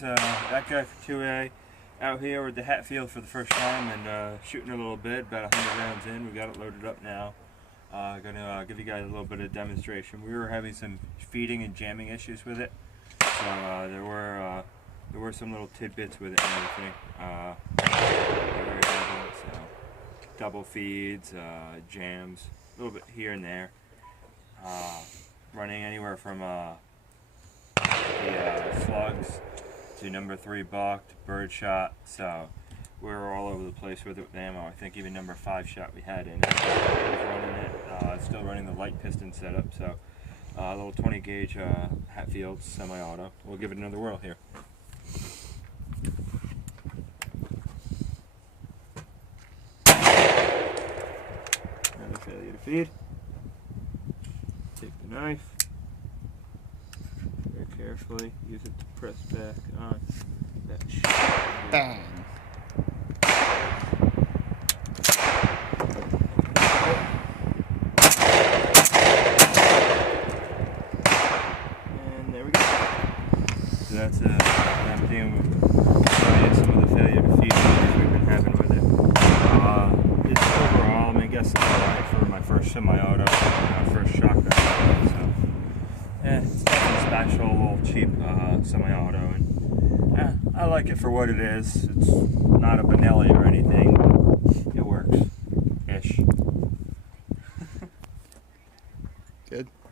guys, that guy for 2A out here with the Hatfield for the first time and shooting a little bit, about 100 rounds in. We got it loaded up now. Gonna give you guys a little bit of demonstration. We were having some feeding and jamming issues with it, so there were some little tidbits with it and everything. So double feeds, jams, a little bit here and there. Running anywhere from the slugs to number 3 buck to birdshot, so we were all over the place with it with ammo. I think even number 5 shot we had in it. It was running it. Still running the light piston setup, so a little 20 gauge Hatfield semi-auto. We'll give it another whirl here. Another failure to feed. Take the knife, very carefully, use it to press back on that shot. Bang! And there we go. So that's emptying some of the failure to feed issues we've been having with it. It's overall, I guess, alright for my first semi-auto, first shotgun. So, it's nothing special, a little cheap semi-auto, and I like it for what it is. It's not a Benelli or anything.